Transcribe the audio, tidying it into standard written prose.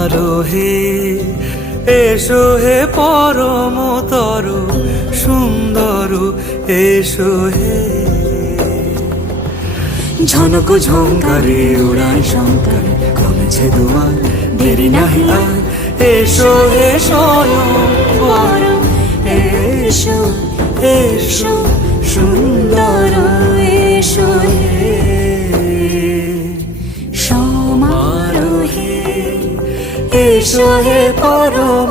সমারোহে এসো হে পরমতর সুন্দর এসো হে। ঝনক ঝঙ্কারে ওড়ায় শঙ্কর কমেছে দুয়ার দেরি নাহি আর এসো হে স্বয়ং পরম এসো এসো সুন্দর এসো হে। সমারোহে এসো হে পরম